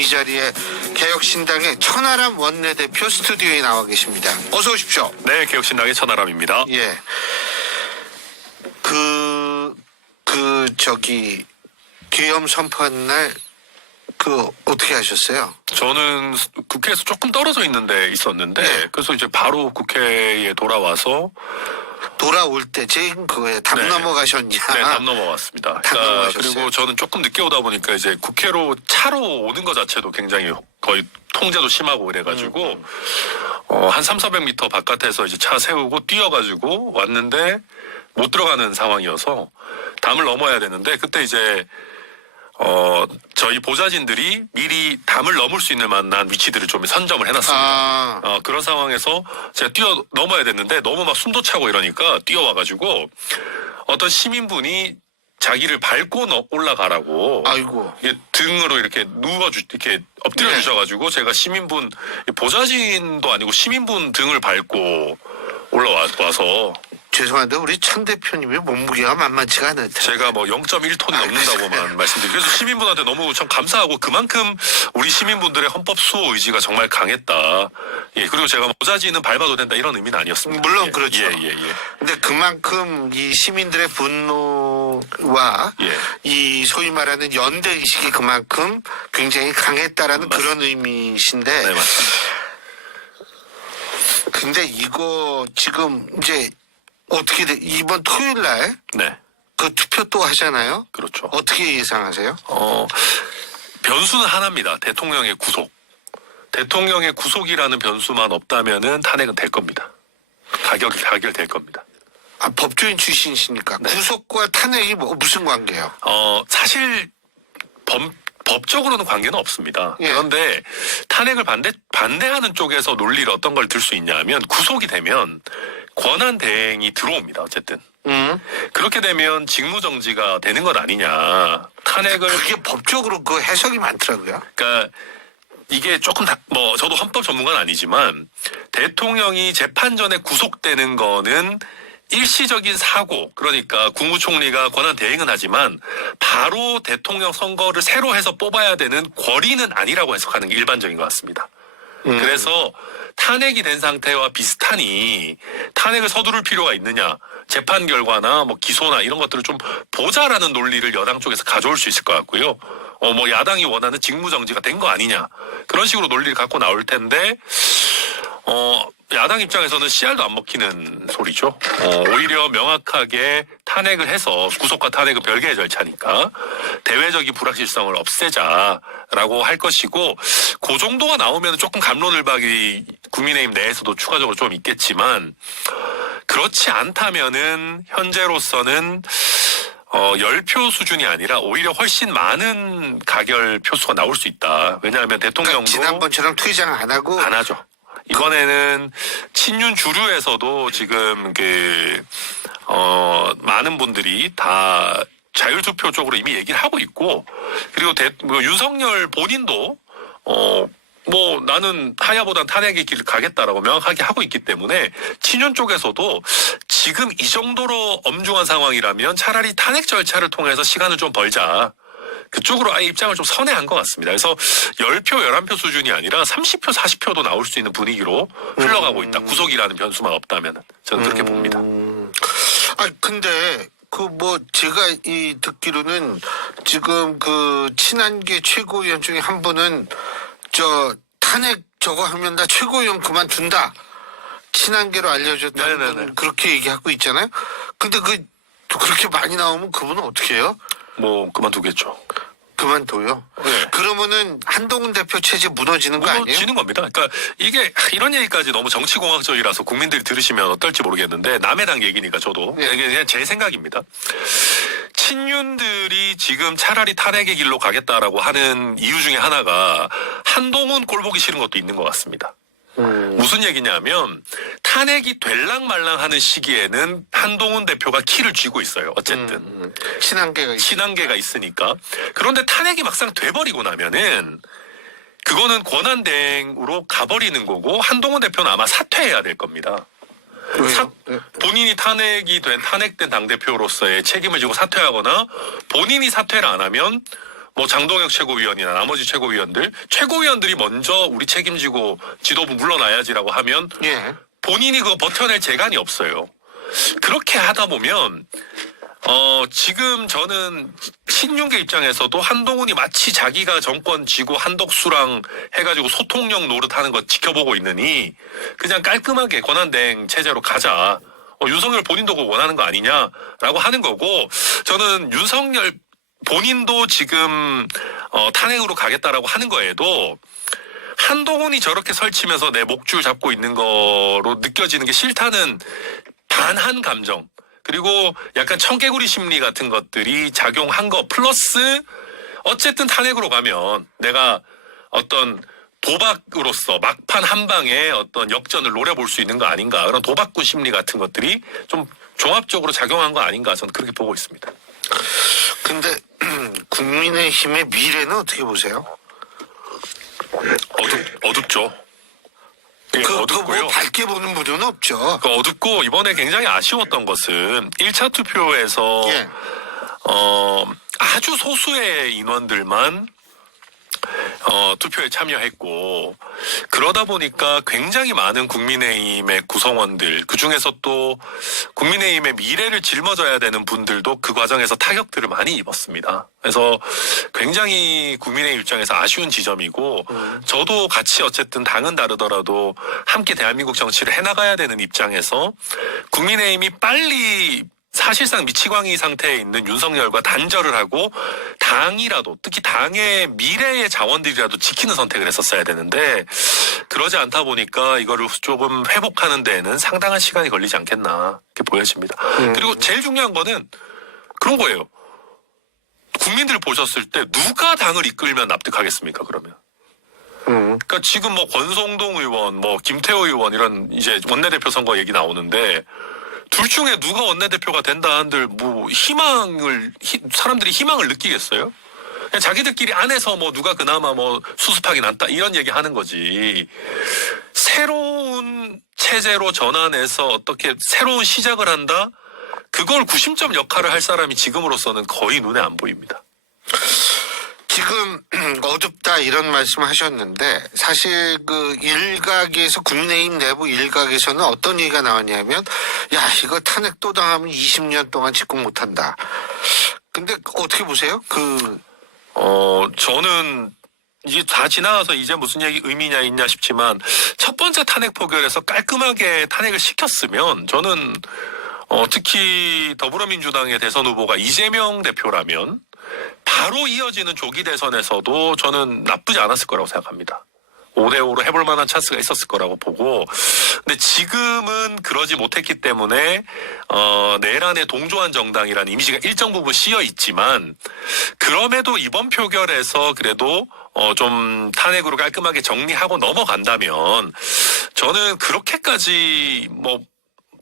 이 자리에 개혁신당의 천하람 원내대표 스튜디오에 나와 계십니다. 어서 오십시오. 네, 개혁신당의 천하람입니다. 예. 계엄 선포한 날 어떻게 하셨어요? 저는 국회에서 조금 떨어져 있었는데 네. 그래서 이제 바로 국회에 돌아와서 돌아올 때 지금 그거에 담 네. 넘어가셨냐? 네, 담 넘어왔습니다. 담 넘어가셨어요. 그리고 저는 조금 늦게 오다 보니까 이제 국회로 차로 오는 것 자체도 굉장히 거의 통제도 심하고 그래가지고 한 300~400m 바깥에서 이제 차 세우고 뛰어가지고 왔는데 못 들어가는 상황이어서 담을 넘어야 되는데 그때 이제 저희 보좌진들이 미리 담을 넘을 수 있는 만한 위치들을 좀 선점을 해놨습니다. 그런 상황에서 제가 넘어야 됐는데 너무 막 숨도 차고 이러니까 뛰어와가지고 어떤 시민분이 자기를 밟고 올라가라고. 아이고. 이게 등으로 이렇게 이렇게 엎드려 주셔가지고 제가 시민분, 보좌진도 아니고 시민분 등을 밟고 올라와서. 죄송한데 우리 천 대표님이 몸무게가 만만치가 않을 텐데. 제가 뭐 0.1톤이 넘는다고만 말씀드리고 그래서 시민분한테 너무 참 감사하고 그만큼 우리 시민분들의 헌법 수호 의지가 정말 강했다. 예, 그리고 제가 보좌진은 밟아도 된다 이런 의미는 아니었습니다. 물론 예, 그렇죠. 예. 근데 그만큼 이 시민들의 분노와 이 소위 말하는 연대 의식이 그만큼 굉장히 강했다라는 그런 의미신데. 네, 맞습니다. 근데 이거 지금 이제 어떻게 이번 토요일 날 네. 그 투표 또 하잖아요. 그렇죠. 어떻게 예상하세요? 변수는 하나입니다. 대통령의 구속. 대통령의 구속이라는 변수만 없다면은 탄핵은 될 겁니다. 가결될 겁니다. 법조인 출신이시니까 네. 구속과 탄핵이 무슨 관계예요? 사실 법적으로는 관계는 없습니다. 예. 그런데 탄핵을 반대하는 쪽에서 논리를 어떤 걸 들 수 있냐면 구속이 되면 권한 대행이 들어옵니다. 어쨌든. 그렇게 되면 직무정지가 되는 것 아니냐. 탄핵을. 그게 법적으로 그 해석이 많더라고요. 그러니까 이게 조금 저도 헌법 전문가는 아니지만 대통령이 재판 전에 구속되는 거는 일시적인 사고, 그러니까 국무총리가 권한 대행은 하지만 바로 대통령 선거를 새로 해서 뽑아야 되는 권리는 아니라고 해석하는 게 일반적인 것 같습니다. 그래서 탄핵이 된 상태와 비슷하니 탄핵을 서두를 필요가 있느냐, 재판 결과나 뭐 기소나 이런 것들을 좀 보자라는 논리를 여당 쪽에서 가져올 수 있을 것 같고요. 야당이 원하는 직무정지가 된 거 아니냐, 그런 식으로 논리를 갖고 나올 텐데 야당 입장에서는 씨알도 안 먹히는 소리죠. 오히려 명확하게 탄핵을 해서, 구속과 탄핵은 별개의 절차니까 대외적인 불확실성을 없애자라고 할 것이고, 그 정도가 나오면 조금 갑론을박이 국민의힘 내에서도 추가적으로 좀 있겠지만, 그렇지 않다면은 현재로서는 10표 수준이 아니라 오히려 훨씬 많은 가결 표수가 나올 수 있다. 왜냐하면 대통령도 지난번처럼 퇴장 안 하고 안 하죠. 이번에는 친윤 주류에서도 지금 많은 분들이 다 자율투표 쪽으로 이미 얘기를 하고 있고, 그리고 윤석열 본인도 나는 하야보단 탄핵의 길을 가겠다라고 명확하게 하고 있기 때문에 친윤 쪽에서도 지금 이 정도로 엄중한 상황이라면 차라리 탄핵 절차를 통해서 시간을 좀 벌자, 그쪽으로 아예 입장을 좀 선회한 것 같습니다. 그래서 10표, 11표 수준이 아니라 30표, 40표도 나올 수 있는 분위기로 흘러가고 있다. 구속이라는 변수만 없다면 저는 그렇게 봅니다. 근데 제가 듣기로는 지금 친한계 최고위원 중에 한 분은 탄핵 저거 하면 나 최고위원 그만둔다, 친한계로 알려졌다는 분은 그렇게 얘기하고 있잖아요. 근데 그렇게 많이 나오면 그분은 어떻게 해요? 그만두겠죠. 그만둬요? 네. 그러면은 한동훈 대표 체제 무너지는 거 아니에요? 무너지는 겁니다. 그러니까 이게 이런 얘기까지 너무 정치공학적이라서 국민들이 들으시면 어떨지 모르겠는데, 남의 당 얘기니까 저도 그냥 제 생각입니다. 친윤들이 지금 차라리 탄핵의 길로 가겠다라고 하는 이유 중에 하나가 한동훈 꼴 보기 싫은 것도 있는 것 같습니다. 무슨 얘기냐면 탄핵이 될랑말랑하는 시기에는 한동훈 대표가 키를 쥐고 있어요. 어쨌든 친한계가 있으니까. 그런데 탄핵이 막상 돼버리고 나면은 그거는 권한대행으로 가버리는 거고, 한동훈 대표는 아마 사퇴해야 될 겁니다. 본인이 탄핵된 당대표로서의 책임을 지고 사퇴하거나, 본인이 사퇴를 안 하면 뭐 장동혁 최고위원이나 나머지 최고위원들이 먼저 우리 책임지고 지도부 물러나야지라고 하면 예. 본인이 그거 버텨낼 재간이 없어요. 그렇게 하다 보면 지금 저는 신윤계 입장에서도 한동훈이 마치 자기가 정권 쥐고 한덕수랑 해가지고 소통력 노릇하는 거 지켜보고 있느니 그냥 깔끔하게 권한대행 체제로 가자. 윤석열 본인도 그거 원하는 거 아니냐라고 하는 거고, 저는 윤석열 본인도 지금 탄핵으로 가겠다라고 하는 거에도 한동훈이 저렇게 설치면서 내 목줄 잡고 있는 거로 느껴지는 게 싫다는 반한 감정, 그리고 약간 청개구리 심리 같은 것들이 작용한 거 플러스 어쨌든 탄핵으로 가면 내가 어떤 도박으로서 막판 한 방에 어떤 역전을 노려볼 수 있는 거 아닌가, 그런 도박꾼 심리 같은 것들이 좀 종합적으로 작용한 거 아닌가, 저는 그렇게 보고 있습니다. 근데 국민의힘의 미래는 어떻게 보세요? 어둡죠. 예, 뭐 밝게 보는 분은 없죠. 어둡고, 이번에 굉장히 아쉬웠던 것은 1차 투표에서 예. 아주 소수의 인원들만 투표에 참여했고, 그러다 보니까 굉장히 많은 국민의힘의 구성원들, 그중에서 또 국민의힘의 미래를 짊어져야 되는 분들도 그 과정에서 타격들을 많이 입었습니다. 그래서 굉장히 국민의힘 입장에서 아쉬운 지점이고, 저도 같이 어쨌든 당은 다르더라도 함께 대한민국 정치를 해나가야 되는 입장에서 국민의힘이 빨리 사실상 미치광이 상태에 있는 윤석열과 단절을 하고 당이라도, 특히 당의 미래의 자원들이라도 지키는 선택을 했었어야 되는데, 그러지 않다 보니까 이거를 조금 회복하는 데에는 상당한 시간이 걸리지 않겠나, 이렇게 보여집니다. 그리고 제일 중요한 거는 그런 거예요. 국민들 보셨을 때 누가 당을 이끌면 납득하겠습니까, 그러면? 그러니까 지금 뭐 권성동 의원, 뭐 김태호 의원 이런 이제 원내대표 선거 얘기 나오는데, 둘 중에 누가 원내대표가 된다 한들 뭐 사람들이 희망을 느끼겠어요? 그냥 자기들끼리 안에서 뭐 누가 그나마 뭐 수습하기 낫다 이런 얘기 하는 거지. 새로운 체제로 전환해서 어떻게 새로운 시작을 한다? 그걸 구심점 역할을 할 사람이 지금으로서는 거의 눈에 안 보입니다. 지금 어둡다 이런 말씀 하셨는데, 사실 그 일각에서, 국민의힘 내부 일각에서는 어떤 얘기가 나왔냐면, 야, 이거 탄핵 또 당하면 20년 동안 집권 못한다. 근데 어떻게 보세요? 저는 이게 다 지나가서 이제 무슨 얘기 의미냐 있냐 싶지만, 첫 번째 탄핵 포결에서 깔끔하게 탄핵을 시켰으면, 저는 특히 더불어민주당의 대선 후보가 이재명 대표라면 바로 이어지는 조기 대선에서도 저는 나쁘지 않았을 거라고 생각합니다. 5대5로 해볼 만한 찬스가 있었을 거라고 보고, 근데 지금은 그러지 못했기 때문에 내란에 동조한 정당이라는 이미지가 일정 부분 씌여 있지만, 그럼에도 이번 표결에서 그래도 좀 탄핵으로 깔끔하게 정리하고 넘어간다면 저는 그렇게까지 뭐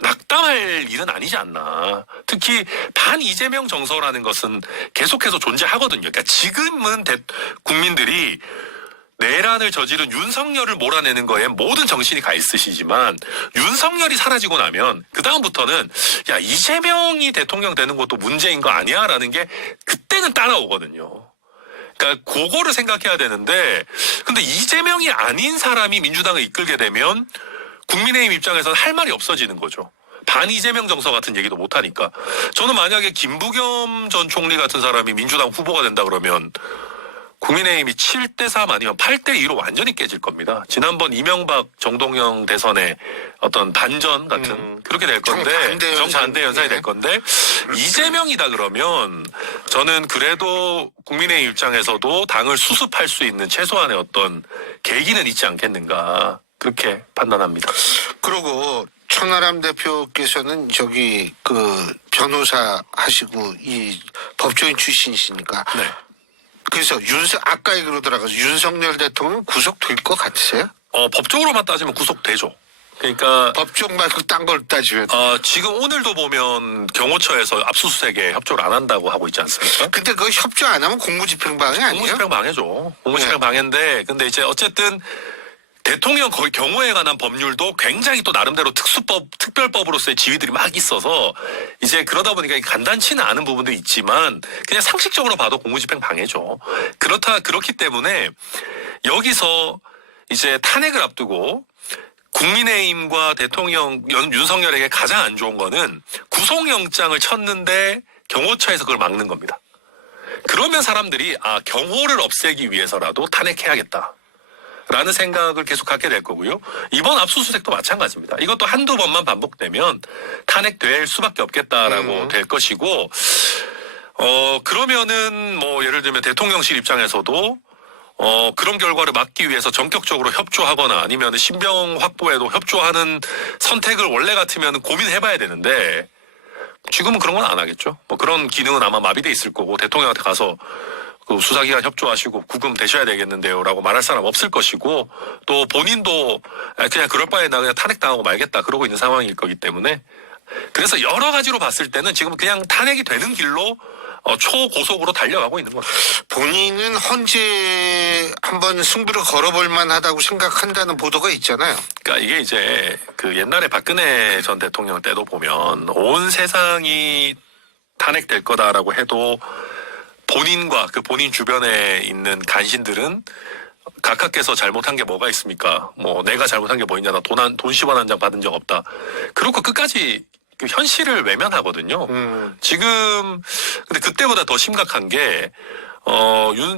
낙담할 일은 아니지 않나. 특히 반 이재명 정서라는 것은 계속해서 존재하거든요. 그러니까 지금은 국민들이 내란을 저지른 윤석열을 몰아내는 거에 모든 정신이 가 있으시지만, 윤석열이 사라지고 나면 그 다음부터는 야, 이재명이 대통령 되는 것도 문제인 거 아니야? 라는 게 그때는 따라오거든요. 그러니까 그거를 생각해야 되는데, 근데 이재명이 아닌 사람이 민주당을 이끌게 되면 국민의힘 입장에서는 할 말이 없어지는 거죠. 반 이재명 정서 같은 얘기도 못하니까. 저는 만약에 김부겸 전 총리 같은 사람이 민주당 후보가 된다 그러면 국민의힘이 7대3 아니면 8대2로 완전히 깨질 겁니다. 지난번 이명박 정동영 대선의 어떤 반전 같은 그렇게 될 건데, 정반대 현상이 될 건데, 이재명이다 그러면 저는 그래도 국민의힘 입장에서도 당을 수습할 수 있는 최소한의 어떤 계기는 있지 않겠는가, 그렇게 판단합니다. 그리고 천하람 대표께서는 저기 그 변호사 하시고 이 법조인 출신이시니까. 네. 그래서 아까 얘기로 들어가서 윤석열 대통령 구속될 것 같으세요? 법적으로만 따지면 구속되죠. 그러니까 법적 말고 딴 걸 따지면. 지금 오늘도 보면 경호처에서 압수수색에 협조를 안 한다고 하고 있지 않습니까? 근데 그거 협조 안 하면 공무집행방해 아니에요? 공무집행방해죠. 공무집행방해인데, 근데 이제 어쨌든 대통령 거의 경호에 관한 법률도 굉장히 또 나름대로 특별법으로서의 지위들이 막 있어서 이제 그러다 보니까 간단치는 않은 부분도 있지만 그냥 상식적으로 봐도 공무집행 방해죠. 그렇기 때문에 여기서 이제 탄핵을 앞두고 국민의힘과 대통령 윤석열에게 가장 안 좋은 거는 구속영장을 쳤는데 경호처에서 그걸 막는 겁니다. 그러면 사람들이 경호를 없애기 위해서라도 탄핵해야겠다. 라는 생각을 계속 갖게 될 거고요. 이번 압수수색도 마찬가지입니다. 이것도 한두 번만 반복되면 탄핵될 수밖에 없겠다라고 될 것이고, 그러면은 뭐 예를 들면 대통령실 입장에서도 그런 결과를 막기 위해서 전격적으로 협조하거나 아니면 신병 확보에도 협조하는 선택을 원래 같으면 고민해봐야 되는데 지금은 그런 건 안 하겠죠. 뭐 그런 기능은 아마 마비돼 있을 거고 대통령한테 가서 그 수사기관 협조하시고 구금 되셔야 되겠는데요 라고 말할 사람 없을 것이고 또 본인도 그냥 그럴 바에 나 그냥 탄핵당하고 말겠다 그러고 있는 상황일 거기 때문에 그래서 여러 가지로 봤을 때는 지금 그냥 탄핵이 되는 길로 초고속으로 달려가고 있는 거죠. 본인은 헌재 한번 승부를 걸어볼 만하다고 생각한다는 보도가 있잖아요. 그러니까 이게 이제 그 옛날에 박근혜 전 대통령 때도 보면 온 세상이 탄핵될 거다라고 해도 본인과 그 본인 주변에 있는 간신들은 각하께서 잘못한 게 뭐가 있습니까? 뭐 내가 잘못한 게 뭐 있냐? 나 돈 10원 한 장 받은 적 없다. 그렇고 끝까지 그 현실을 외면하거든요. 지금 근데 그때보다 더 심각한 게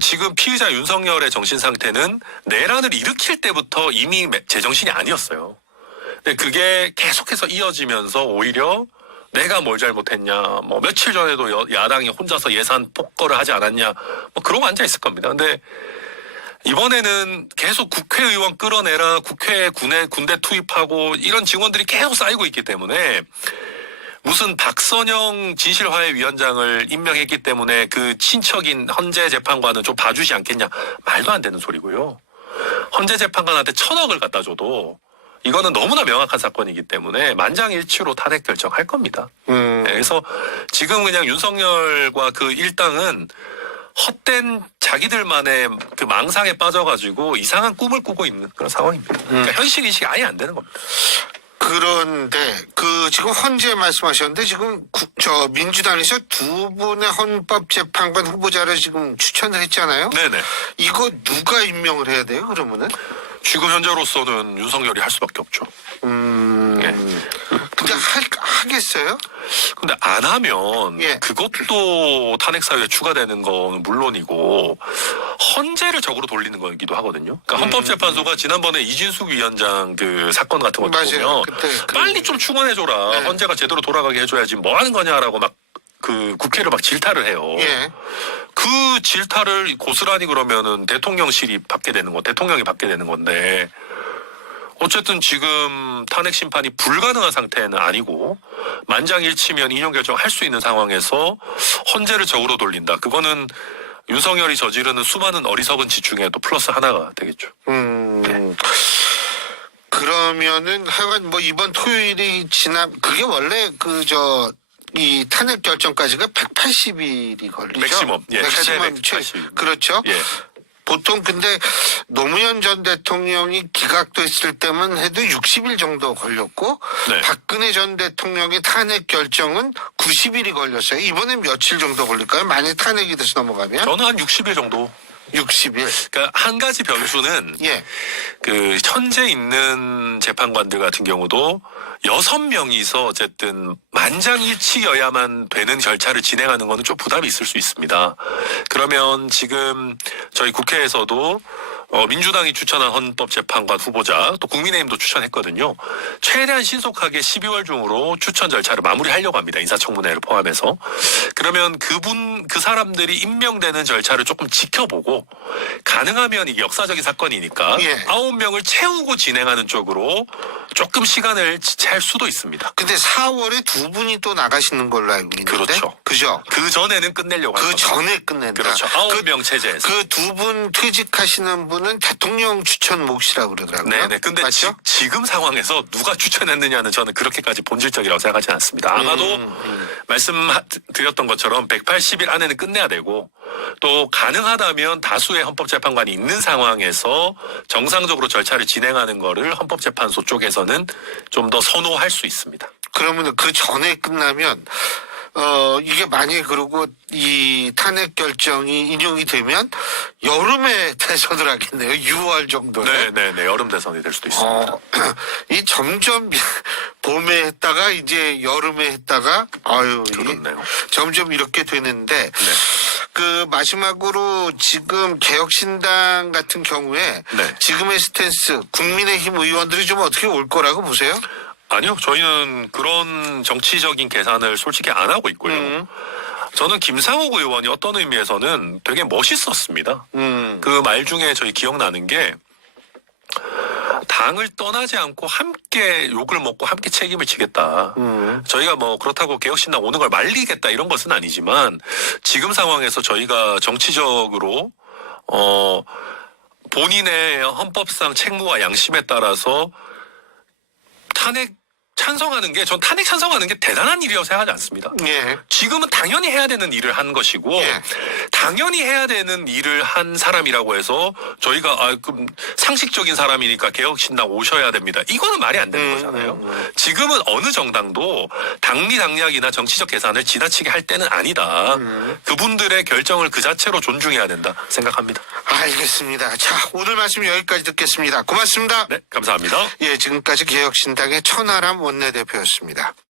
지금 피의자 윤석열의 정신 상태는 내란을 일으킬 때부터 이미 제정신이 아니었어요. 근데 그게 계속해서 이어지면서 오히려 내가 뭘 잘못했냐, 뭐 며칠 전에도 야당이 혼자서 예산 폭거를 하지 않았냐, 뭐 그러고 앉아 있을 겁니다. 근데 이번에는 계속 국회의원 끌어내라, 국회에 군대 투입하고 이런 증언들이 계속 쌓이고 있기 때문에 무슨 박선영 진실화해위원장을 임명했기 때문에 그 친척인 헌재 재판관은 좀 봐주지 않겠냐, 말도 안 되는 소리고요. 헌재 재판관한테 1,000억을 갖다 줘도 이거는 너무나 명확한 사건이기 때문에 만장일치로 탄핵 결정할 겁니다. 네, 그래서 지금 그냥 윤석열과 그 일당은 헛된 자기들만의 그 망상에 빠져가지고 이상한 꿈을 꾸고 있는 그런 상황입니다. 그러니까 현실인식이 아예 안 되는 겁니다. 그런데 그 지금 헌재 말씀하셨는데 지금 민주당에서 두 분의 헌법재판관 후보자를 지금 추천을 했잖아요. 네네. 이거 누가 임명을 해야 돼요? 그러면은? 지금 현재로서는 윤석열이 할 수밖에 없죠. 예. 근데 하겠어요? 근데 안 하면 예. 그것도 탄핵 사유에 추가되는 건 물론이고 헌재를 적으로 돌리는 거기도 하거든요. 그러니까 헌법재판소가 지난번에 이진숙 위원장 그 사건 같은 거 보면 빨리 좀 충원해줘라. 네. 헌재가 제대로 돌아가게 해줘야지 뭐 하는 거냐라고 막 그 국회를 막 질타를 해요. 예. 그 질타를 고스란히 그러면은 대통령실이 받게 되는 거, 대통령이 받게 되는 건데 어쨌든 지금 탄핵 심판이 불가능한 상태는 아니고 만장일치면 인용 결정할 수 있는 상황에서 헌재를 적으로 돌린다. 그거는 윤석열이 저지르는 수많은 어리석은 짓 중에 또 플러스 하나가 되겠죠. 그러면은 하여간 뭐 이번 토요일이 그게 원래 이 탄핵 결정까지가 180일이 걸리죠. 맥시멈. 예, 맥시멈 80일. 그렇죠. 예. 보통 근데 노무현 전 대통령이 기각됐을 때만 해도 60일 정도 걸렸고 네. 박근혜 전 대통령의 탄핵 결정은 90일이 걸렸어요. 이번엔 며칠 정도 걸릴까요? 만약 탄핵이 돼서 넘어가면? 저는 한 60일 정도. 60일. 그러니까 한 가지 변수는 예. 그 현재 있는 재판관들 같은 경우도 6명이서 어쨌든 만장일치여야만 되는 절차를 진행하는 거는 좀 부담이 있을 수 있습니다. 그러면 지금 저희 국회에서도 민주당이 추천한 헌법재판관 후보자 또 국민의힘도 추천했거든요. 최대한 신속하게 12월 중으로 추천 절차를 마무리하려고 합니다. 인사청문회를 포함해서. 그러면 그 사람들이 임명되는 절차를 조금 지켜보고 가능하면 이게 역사적인 사건이니까 예. 9명을 채우고 진행하는 쪽으로 조금 시간을 지체할 수도 있습니다. 근데 4월에 두 분이 또 나가시는 걸로 알고 있는데. 그렇죠. 그죠? 그 전에는 끝내려고 할 그 겁니다. 전에 끝낸다. 그렇죠. 9명 체제에서. 그 두 분 퇴직하시는 분 분은 대통령 추천 몫이라고 그러더라고요. 네네. 근데 맞죠? 지금 상황에서 누가 추천했느냐는 저는 그렇게까지 본질적이라고 생각하지 않습니다. 아마도 말씀드렸던 것처럼 180일 안에는 끝내야 되고 또 가능하다면 다수의 헌법재판관이 있는 상황에서 정상적으로 절차를 진행하는 거를 헌법재판소 쪽에서는 좀 더 선호할 수 있습니다. 그러면 그 전에 끝나면 이게 만약에 그러고 이 탄핵 결정이 인용이 되면 여름에 대선을 하겠네요. 6월 정도에. 네네네. 여름 대선이 될 수도 있습니다. 이 점점 봄에 했다가 이제 여름에 했다가 이게 그렇네요. 점점 이렇게 되는데 네. 그 마지막으로 지금 개혁신당 같은 경우에 네. 지금의 스탠스 국민의힘 의원들이 좀 어떻게 올 거라고 보세요? 아니요. 저희는 그런 정치적인 계산을 솔직히 안 하고 있고요. 저는 김상욱 의원이 어떤 의미에서는 되게 멋있었습니다. 그 말 중에 저희 기억나는 게 당을 떠나지 않고 함께 욕을 먹고 함께 책임을 지겠다. 저희가 뭐 그렇다고 개혁신당 오는 걸 말리겠다 이런 것은 아니지만 지금 상황에서 저희가 정치적으로 본인의 헌법상 책무와 양심에 따라서 탄핵 찬성하는 게 전 탄핵 찬성하는 게 대단한 일이라고 생각하지 않습니다. 예. 지금은 당연히 해야 되는 일을 한 것이고 예. 당연히 해야 되는 일을 한 사람이라고 해서 저희가 그럼 상식적인 사람이니까 개혁신당 오셔야 됩니다. 이거는 말이 안 되는 거잖아요. 지금은 어느 정당도 당리당략이나 정치적 계산을 지나치게 할 때는 아니다. 그분들의 결정을 그 자체로 존중해야 된다 생각합니다. 알겠습니다. 자, 오늘 말씀 여기까지 듣겠습니다. 고맙습니다. 네, 감사합니다. 예, 지금까지 개혁신당의 천하람 원내대표였습니다.